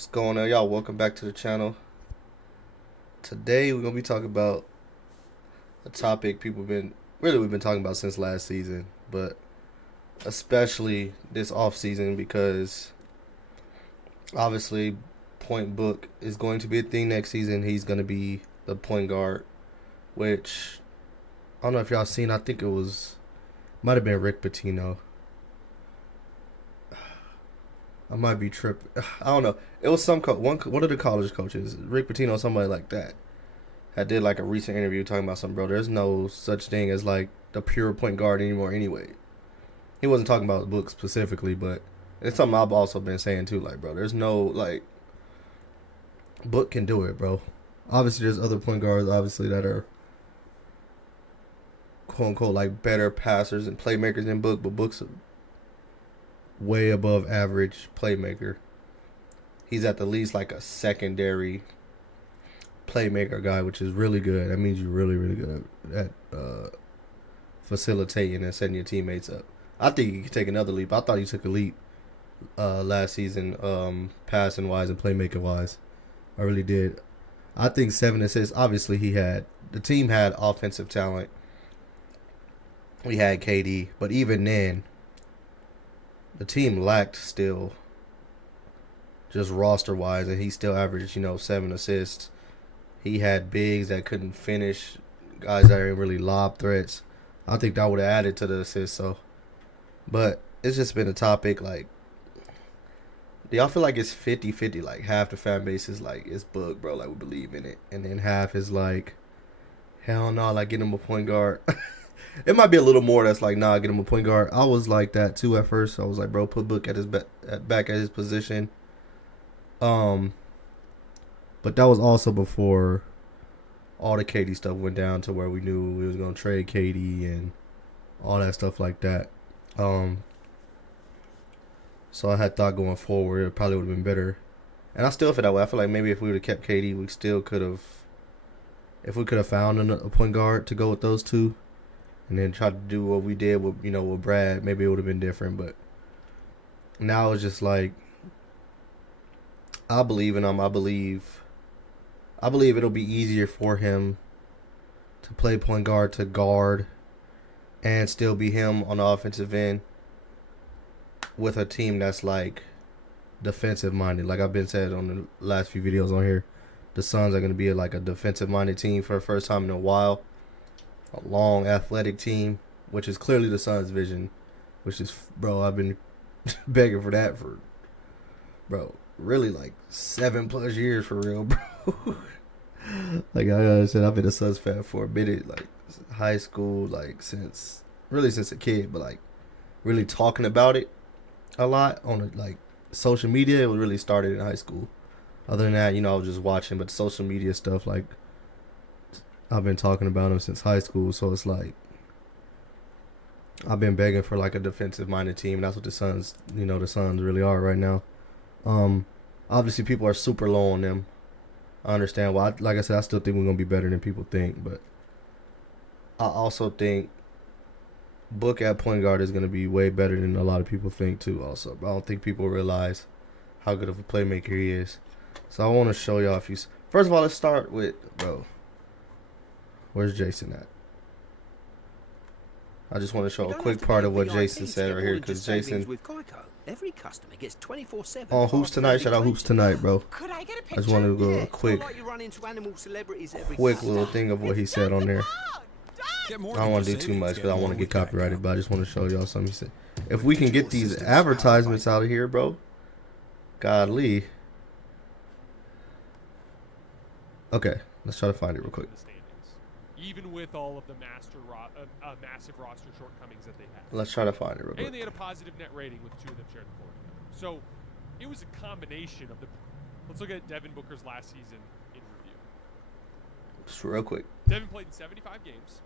What's going on, y'all? Welcome back to the channel. Today we're gonna be talking about a topic we've been talking about since last season, but especially this off season because obviously point book is going to be a thing next season. He's gonna be the point guard, which I don't know if y'all seen. I think might have been Rick Pitino. I might be tripping. I don't know. It was one of the college coaches, Rick Pitino, somebody like that. I did like a recent interview talking about something, bro. There's no such thing as like the pure point guard anymore. Anyway, he wasn't talking about the book specifically, but it's something I've also been saying too. Like, bro, there's no like book can do it, bro. Obviously, there's other point guards, obviously that are quote unquote like better passers and playmakers than book, but book's a way above average playmaker. He's at the least like a secondary playmaker guy, which is really good. That means you're really, really good at facilitating and setting your teammates up. I think you could take another leap. I thought you took a leap last season, passing wise and playmaking wise. I really did. I think 7 assists. Obviously, the team had offensive talent. We had KD, but even then, the team lacked still, just roster wise, and he still averaged 7 assists. He had bigs that couldn't finish, guys that didn't really lob threats. I think that would have added to the assists. But it's just been a topic. Like, do y'all feel like it's 50-50? Like, half the fan base is like, it's book, bro. Like, we believe in it. And then half is like, hell no, like, get him a point guard. It might be a little more that's like, nah, get him a point guard. I was like that, too, at first. I was like, bro, put Book back at his position. But that was also before all the KD stuff went down to where we knew we was going to trade KD and all that stuff like that. So I had thought going forward it probably would have been better. And I still feel that way. I feel like maybe if we would have kept KD, we still could have, if we could have found a point guard to go with those two and then try to do what we did with Brad, maybe it would have been different. But now it's just like, I believe in him. I believe it'll be easier for him to play point guard, to guard, and still be him on the offensive end with a team that's like defensive minded. Like I've been said on the last few videos on here, the Suns are going to be like a defensive minded team for the first time in a while. A long athletic team, which is clearly the Suns' vision, which is, bro, I've been begging for that for, bro, really like 7+ years for real, bro. Like I said, I've been a Suns fan for a minute, like high school, like since a kid, but like really talking about it a lot on like social media. It was really started in high school. Other than that, I was just watching, but social media stuff, like I've been talking about them since high school. So it's like I've been begging for like a defensive minded team, and that's what the Suns really are right now. Obviously people are super low on them. I understand why. Like I said, I still think we're gonna be better than people think, but I also think Book at point guard is gonna be way better than a lot of people think too. Also, but I don't think people realize how good of a playmaker he is. So I want to show y'all First of all, let's start with, bro. Where's Jason at? I just want to show a quick part of what Jason said right here, because Jason Every customer gets 24/7 on Hoops Tonight. Shout out Hoops Tonight, bro. Could I get a picture? I just wanted to go a quick little thing of what he said on there. I don't want to do too much because I want to get copyrighted, but I just want to show y'all something he said. If we can get these advertisements out of here, bro, godly. Okay, let's try to find it real quick. Even with all of the massive roster shortcomings that they had. Let's try to find it real quick. And they had a positive net rating with two of them sharing the floor together. So it was a combination of the. Let's look at Devin Booker's last season in review. Just real quick. Devin played in 75 games.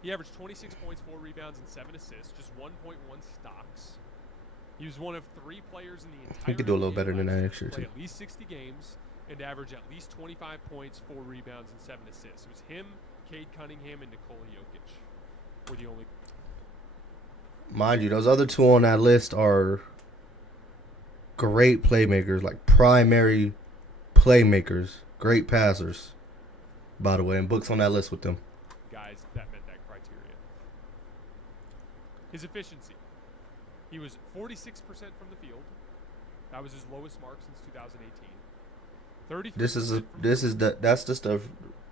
He averaged 26 points, 4 rebounds, and 7 assists, just 1.1 stocks. He was one of 3 players in the entire. He could do a little better than that next year too. At least 60 games and average at least 25 points, 4 rebounds, and 7 assists. It was him, Cade Cunningham, and Nikola Jokic were the only. Mind you, those other two on that list are great playmakers, like primary playmakers, great passers, by the way, and Book's on that list with them. Guys that met that criteria. His efficiency. He was 46% from the field. That was his lowest mark since 2018. 33%. That's the stuff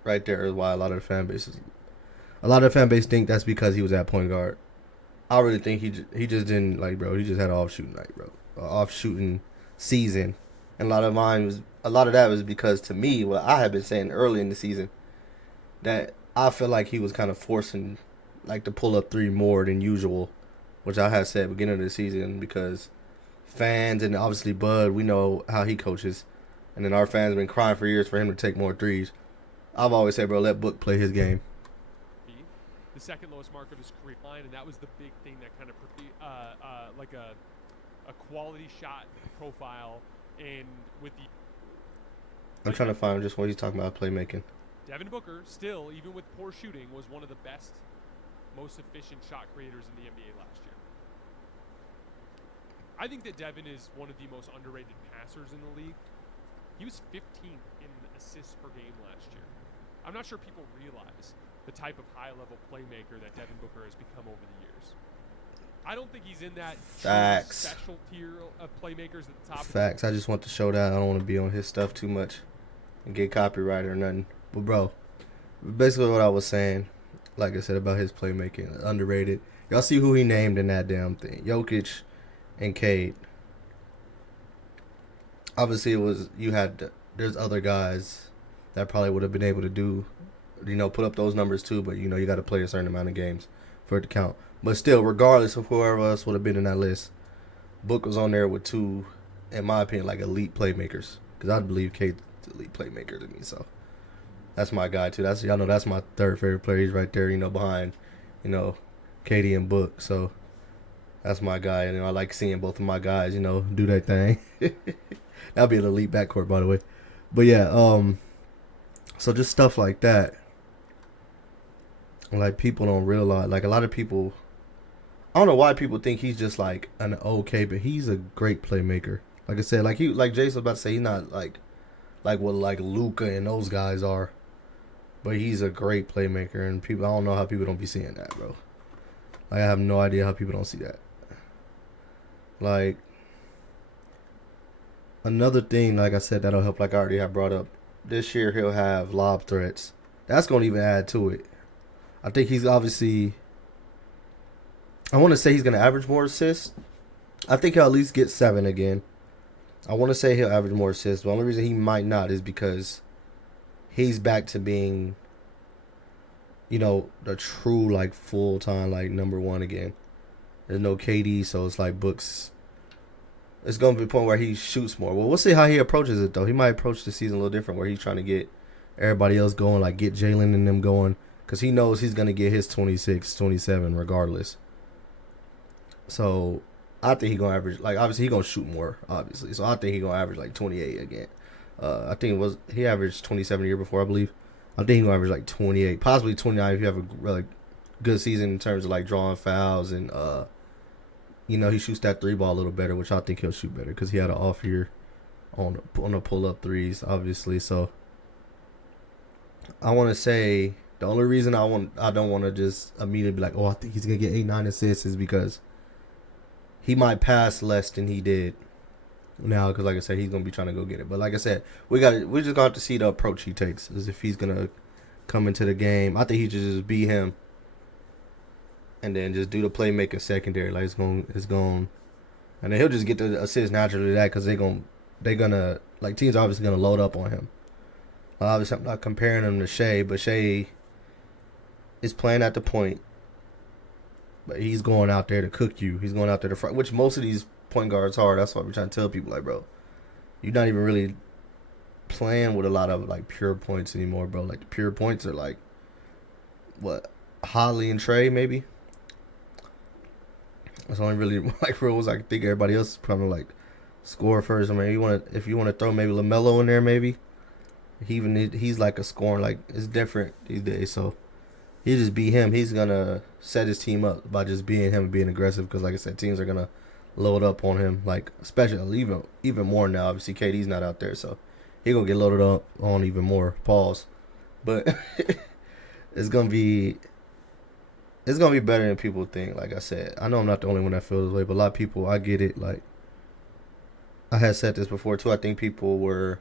right there is why a lot of the fan base think that's because he was at point guard. I really think he just didn't like, bro. He just had an off shooting night, bro. Off shooting season, and a lot of that was because to me, what I had been saying early in the season, that I feel like he was kind of forcing like to pull up three more than usual, which I had said beginning of the season because fans and obviously Bud, we know how he coaches, and then our fans have been crying for years for him to take more threes. I've always said, bro, let Book play his game. The second lowest mark of his career line, and that was the big thing that kind of like a quality shot profile, and with the. I'm trying to find just what he's talking about playmaking. Devin Booker, still, even with poor shooting, was one of the best, most efficient shot creators in the NBA last year. I think that Devin is one of the most underrated passers in the league. He was 15th in assists per game last year. I'm not sure people realize the type of high-level playmaker that Devin Booker has become over the years. I don't think he's in that special tier of playmakers at the top. Facts. I just want to show that. I don't want to be on his stuff too much and get copyrighted or nothing. But, bro, basically what I was saying, like I said, about his playmaking, underrated. Y'all see who he named in that damn thing. Jokic and Cade. Obviously, there's other guys that probably would have been able to do, put up those numbers too, but, you got to play a certain amount of games for it to count. But still, regardless of whoever else would have been in that list, Book was on there with two, in my opinion, like elite playmakers. Because I believe Cade's elite playmaker to me, so that's my guy too. Y'all know that's my third favorite player. He's right there, behind, Katie and Book. So that's my guy, and I like seeing both of my guys, do that thing. That'll be an elite backcourt, by the way. But yeah, so just stuff like that. Like people don't realize, like a lot of people, I don't know why people think he's just like an okay, but he's a great playmaker. Like I said, like Jason was about to say, he's not like what like Luka and those guys are, but he's a great playmaker. And people, I don't know how people don't be seeing that, bro. Like I have no idea how people don't see that. Like another thing, like I said, that'll help. Like I already have brought up, this year he'll have lob threats. That's gonna even add to it. I think he's obviously, I want to say he's going to average more assists. I think he'll at least get 7 again. I want to say he'll average more assists. The only reason he might not is because he's back to being, the true, like, full-time, like, number one again. There's no KD, so it's like Books. It's going to be a point where he shoots more. Well, we'll see how he approaches it, though. He might approach the season a little different where he's trying to get everybody else going, like get Jalen and them going. Because he knows he's going to get his 26, 27 regardless. So, I think he's going to average, like, obviously, he's going to shoot more, obviously. So, I think he's going to average, like, 28 again. I think he averaged 27 a year before, I believe. I think he's going to average, like, 28, possibly 29 if you have a really good season in terms of, like, drawing fouls. And, he shoots that three ball a little better, which I think he'll shoot better because he had an off year on the pull-up threes, obviously. So, I want to say the only reason I don't want to just immediately be like, oh, I think he's gonna get 8-9 assists is because he might pass less than he did now. Because like I said, he's gonna be trying to go get it. But like I said, we're just gonna have to see the approach he takes, as if he's gonna come into the game. I think he should just be him, and then just do the playmaking secondary. Like it's going, and then he'll just get the assists naturally to that because they're gonna like teams are obviously gonna load up on him. Obviously, I'm not comparing him to Shea, but Shea is playing at the point, but he's going out there to cook you. He's going out there to front, which most of these point guards are. That's why we're trying to tell people, like, bro, you're not even really playing with a lot of, like, pure points anymore, bro. Like, the pure points are, like, what, Holly and Trey, maybe? That's only really, like, rules I think everybody else is probably, like, score first. I mean, if you want to throw maybe LaMelo in there, maybe. He's like a scoring, like, it's different these days, so he just be him. He's gonna set his team up by just being him and being aggressive because, like I said, teams are gonna load up on him, like especially even more now. Obviously, KD's not out there, so he gonna get loaded up on even more. Pause. But it's gonna be better than people think. Like I said, I know I'm not the only one that feels this way, but a lot of people, I get it. Like I had said this before too. I think people were,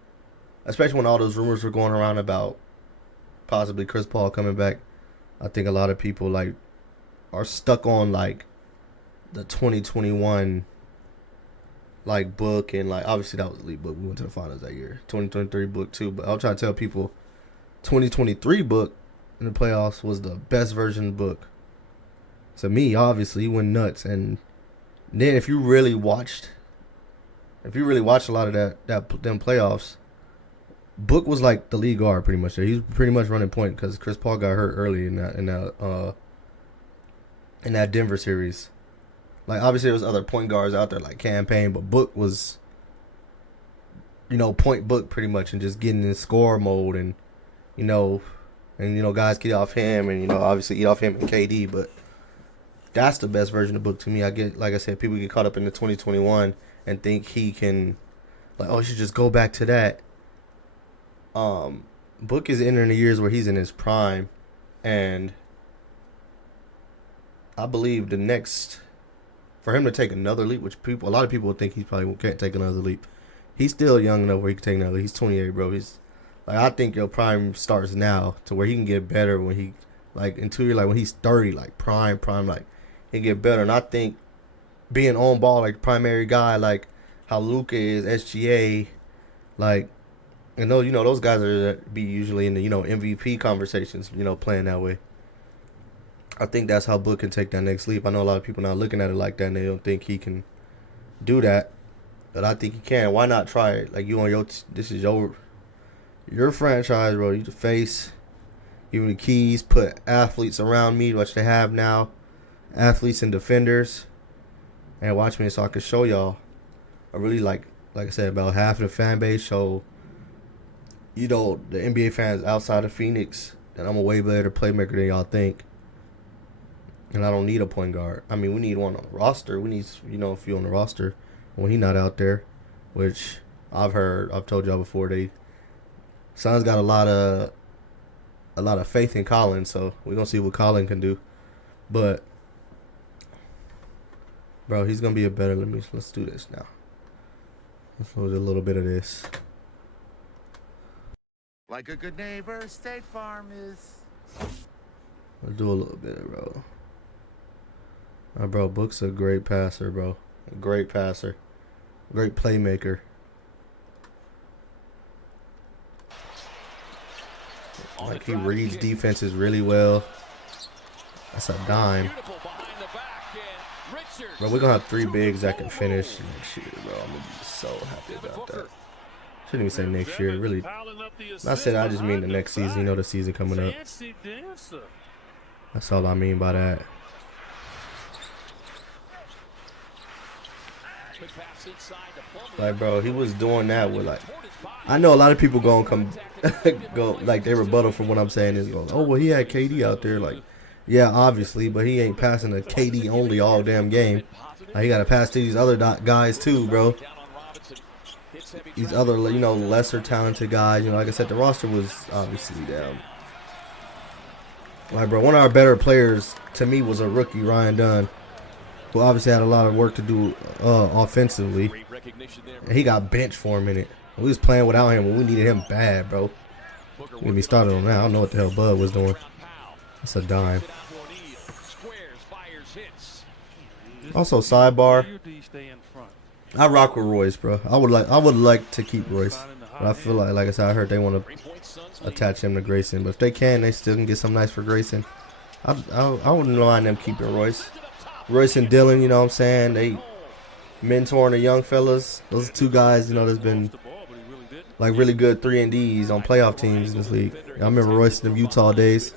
especially when all those rumors were going around about possibly Chris Paul coming back. I think a lot of people like are stuck on like the 2021 like book, and like obviously that was the lead book. We went to the finals that year. 2023 book too, but I'll try to tell people 2023 book in the playoffs was the best version of the book. To me, obviously, he went nuts. And then if you really watched a lot of them playoffs, Book was like the lead guard pretty much there. He was pretty much running point because Chris Paul got hurt early in that Denver series. Like obviously there was other point guards out there like Campaign, but Book was, point Book pretty much, and just getting in score mode, and guys get off him, and obviously eat off him and KD. But that's the best version of Book to me. Like I said, people get caught up in the 2021 and think he can, like, oh, you should just go back to that. Book is entering the years where he's in his prime, and I believe for him to take another leap, which a lot of people think he probably can't take another leap. He's still young enough where he can take another leap. He's 28, bro. I think your prime starts now to where he can get better when he, like, in 2 years, like when he's 30, like prime, like he can get better. And I think being on ball, like primary guy, like how Luka is, SGA, like, and those guys are be usually in the MVP conversations, playing that way. I think that's how Book can take that next leap. I know a lot of people not looking at it like that, and they don't think he can do that, but I think he can. Why not try it? Like, this is your franchise, bro. You the face. Give me the keys. Put athletes around me, which they have now, athletes and defenders, and watch me so I can show y'all. I really like I said, about half of the fan base. So, the NBA fans outside of Phoenix, that I'm a way better playmaker than y'all think. And I don't need a point guard. I mean, we need one on the roster. We need, a few on the roster when he's not out there, which I've told y'all before. Suns got a lot of faith in Colin, so we're gonna see what Colin can do. But, bro, he's gonna be a better. Let's do this now. Let's load a little bit of this. Like a good neighbor, State Farm is. Let's do a little bit, bro. Bro, Book's a great passer, bro. A great passer. Great playmaker. Like, he reads defenses really well. That's a dime. Bro, we're going to have 3 bigs that can finish next year, bro. I'm going to be so happy about that. Shouldn't even say next year, really. When I said I just mean the next season, the season coming up. That's all I mean by that. Like, bro, he was doing that with, like, I know a lot of people go like, they rebuttal from what I'm saying is going, oh, well, he had KD out there, like, yeah, obviously, but he ain't passing a KD only all damn game. Like, he got to pass to these other guys too, bro. These other, lesser talented guys. Like I said, the roster was obviously down. Like, bro, one of our better players to me was a rookie, Ryan Dunn, who obviously had a lot of work to do offensively. And he got benched for a minute. We was playing without him when we needed him bad, bro. Get me started on that. I don't know what the hell Bud was doing. That's a dime. Also, sidebar. I rock with Royce, bro. I would like to keep Royce, but I feel like I said, I heard they want to attach him to Grayson. But if they can, they still can get something nice for Grayson. I wouldn't mind them keeping Royce. Royce and Dylan, you know what I'm saying? They mentoring the young fellas. Those are 2 guys, that's been like really good 3-and-Ds on playoff teams in this league. I remember Royce in the Utah days.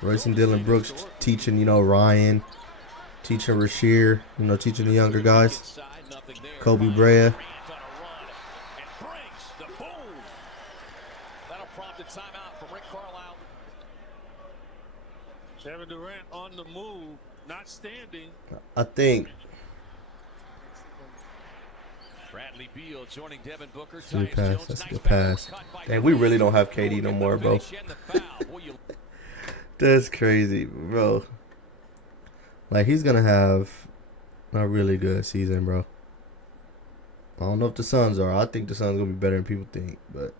Royce and Dylan Brooks teaching, Ryan, teaching Rasheer, teaching the younger guys. Kobe Brea. Kevin Durant on the move. I think. Bradley Beal joining Devin Booker. Good pass. That's a good pass. Damn, we really don't have KD no more, bro. That's crazy, bro. Like, he's gonna have a really good season, bro. I don't know if the Suns are. I think the Suns gonna be better than people think, but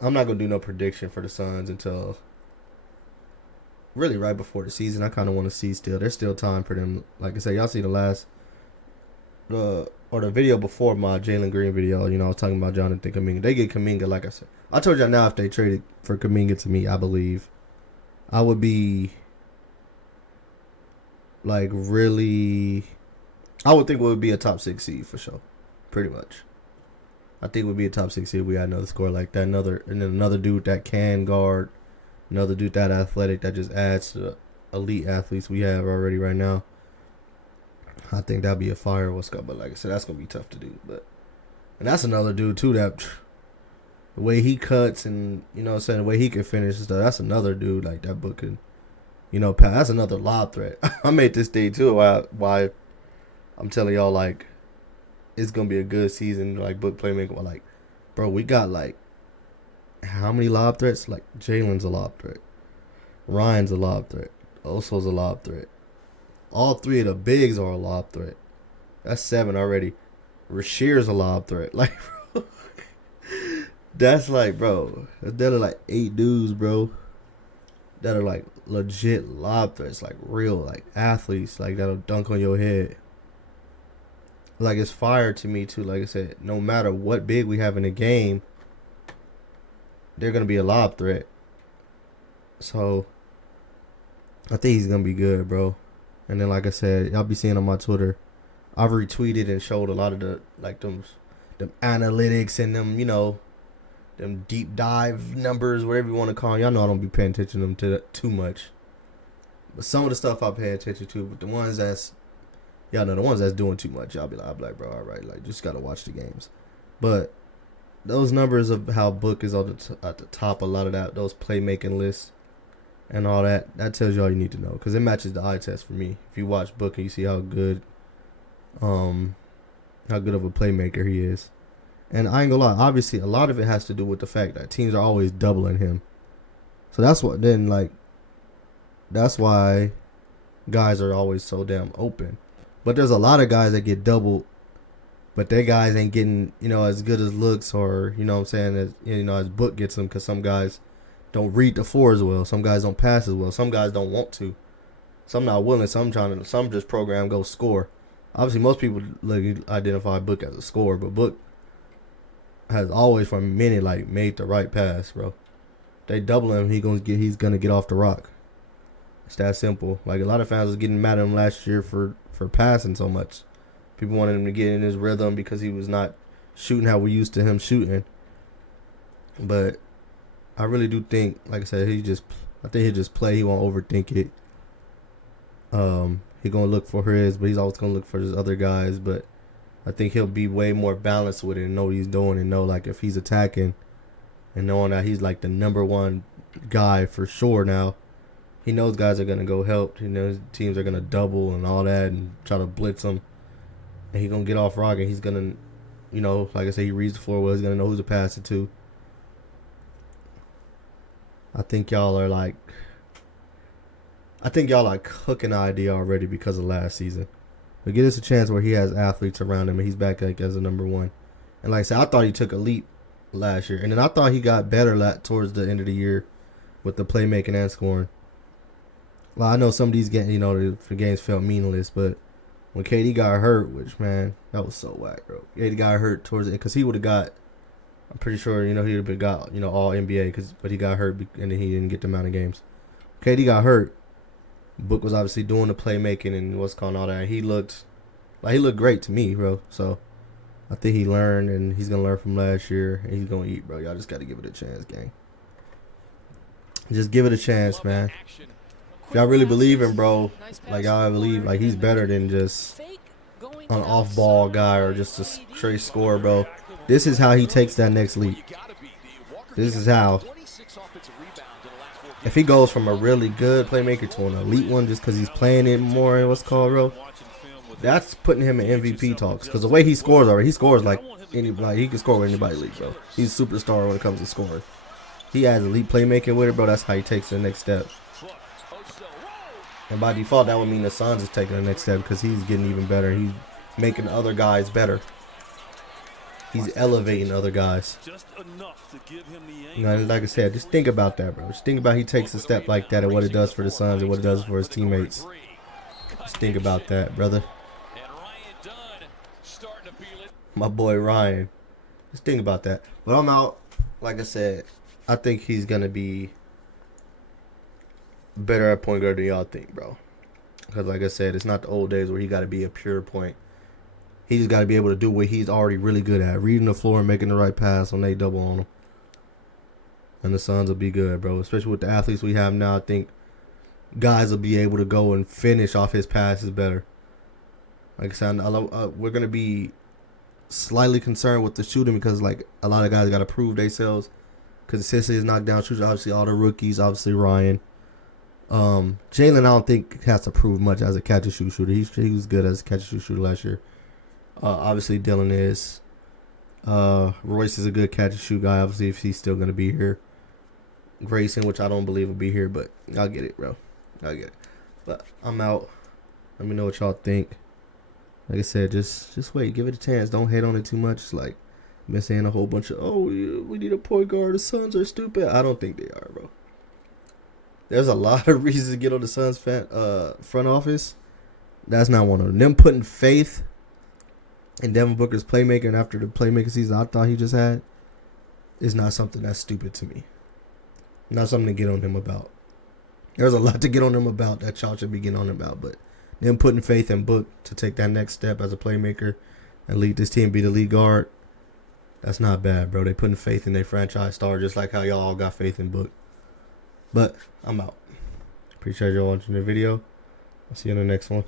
I'm not gonna do no prediction for the Suns until really right before the season. I kind of want to see still. There's still time for them. Like I said, y'all see the video before my Jalen Green video. You know, I was talking about Jonathan Kuminga. They get Kuminga, like I said. I told y'all now if they traded for Kuminga to me, I believe I would be like really. I would think it would be a top 6 seed for sure. Pretty much. I think it would be a top 6 seed if we had another score like that. And then another dude that can guard. Another dude that athletic that just adds to the elite athletes we have already right now. I think that'd be a fire what's up. But like I said, that's gonna be tough to do. And that's another dude too that the way he cuts and you know what I'm saying, the way he can finish and stuff, that's another dude like that Book can, you know, pass. That's another lob threat. I made this day too why I'm telling y'all like it's gonna be a good season, like Book playmaking. Like, bro, we got like how many lob threats? Like Jalen's a lob threat, Ryan's a lob threat, Oso's a lob threat. All 3 of the bigs are a lob threat. That's 7 already. Rashir's a lob threat. Like, bro, that's like, bro, that are like 8 dudes, bro, that are like legit lob threats, like real, like athletes, like that'll dunk on your head. Like, it's fire to me too. Like I said, no matter what big we have in the game, they're gonna be a lob threat. So I think he's gonna be good, bro. And then, like I said, y'all be seeing on my Twitter, I've retweeted and showed a lot of the like them analytics and them, you know, them deep dive numbers, whatever you want to call them. Y'all know I don't be paying attention to them too much, but some of the stuff I pay attention to. But the ones that's y'all know the ones that's doing too much, I'll be like, bro, all right, like just gotta watch the games. But those numbers of how Book is on at the top, a lot of those playmaking lists. And all that tells you all you need to know because it matches the eye test for me. If you watch Book and you see how good of a playmaker he is, and I ain't gonna lie, obviously a lot of it has to do with the fact that teams are always doubling him. So that's why guys are always so damn open. But there's a lot of guys that get doubled, but their guys ain't getting as good as looks or what I'm saying as Book gets them because some guys don't read the floor as well. Some guys don't pass as well. Some guys don't want to. Some not willing. Some just program go score. Obviously, most people identify Book as a scorer, but Book has always from a minute like made the right pass, bro. They double him, he's gonna get off the rock. It's that simple. Like a lot of fans was getting mad at him last year for passing so much. People wanted him to get in his rhythm because he was not shooting how we used to him shooting. But I really do think, like I said, I think he'll just play. He won't overthink it. He's gonna look for his, but he's always gonna look for his other guys. But I think he'll be way more balanced with it and know what he's doing and know like if he's attacking and knowing that he's like the number 1 guy for sure now. He knows guys are gonna go help. He knows teams are gonna double and all that and try to blitz him. And he's gonna get off rock and he's gonna, like I said, he reads the floor well. He's gonna know who to pass it to. I think y'all are like cooking the idea already because of last season. But give us a chance where he has athletes around him and he's back like as a number 1. And like I said, I thought he took a leap last year. And then I thought he got better towards the end of the year with the playmaking and scoring. Well, I know some of these games, the games felt meaningless, but when KD got hurt, which, man, that was so whack, bro. KD got hurt towards it because he would have got, I'm pretty sure, he would have got, all NBA, but he got hurt and then he didn't get the amount of games. KD got hurt. Book was obviously doing the playmaking and what's called all that. And he looked great to me, bro. So I think he learned and he's going to learn from last year and he's going to eat, bro. Y'all just got to give it a chance, gang. Just give it a chance, man. If y'all really believe in, bro, like y'all believe, like he's better than just an off-ball guy or just a straight scorer, bro. This is how he takes that next leap. This is how. if he goes from a really good playmaker to an elite one just because he's playing it more in what's called, bro, that's putting him in MVP talks. Because the way he scores already, he scores like anybody. He can score with anybody league, bro. He's a superstar when it comes to scoring. He has elite playmaking with it, bro. That's how he takes the next step. And by default, that would mean the Suns is taking the next step because he's getting even better. He's making other guys better. He's elevating other guys. You know, like I said, just think about that, bro. Just think about he takes a step like that and what it does for the Suns and what it does for his teammates. Just think about that, brother. My boy Ryan. Just think about that. But I'm out. Like I said, I think he's going to be better at point guard than y'all think, bro. Because like I said, it's not the old days where he got to be a pure point. He just got to be able to do what he's already really good at. Reading the floor and making the right pass when they double on him. And the Suns will be good, bro. Especially with the athletes we have now, I think guys will be able to go and finish off his passes better. Like I said, we're going to be slightly concerned with the shooting because, like, a lot of guys got to prove themselves. Because since he's knocked down shooters, obviously all the rookies, obviously Ryan. Jalen, I don't think has to prove much as a catch-and-shoot shooter. He was good as a catch-and-shoot shooter last year. Obviously, Dylan is. Royce is a good catch-and-shoot guy, obviously, if he's still going to be here. Grayson, which I don't believe will be here, but I'll get it, bro. I'll get it. But I'm out. Let me know what y'all think. Like I said, just wait. Give it a chance. Don't hate on it too much. It's like, I've been saying a whole bunch of, oh, we need a point guard. The Suns are stupid. I don't think they are, bro. There's a lot of reasons to get on the Suns front office. That's not one of them. Them putting faith in Devin Booker's playmaker and after the playmaker season I thought he just had is not something that's stupid to me. Not something to get on him about. There's a lot to get on him about that y'all should be getting on him about, but them putting faith in Book to take that next step as a playmaker and lead this team, be the lead guard, that's not bad, bro. They putting faith in their franchise star just like how y'all all got faith in Book. But I'm out. Appreciate y'all watching the video. I'll see you in the next one.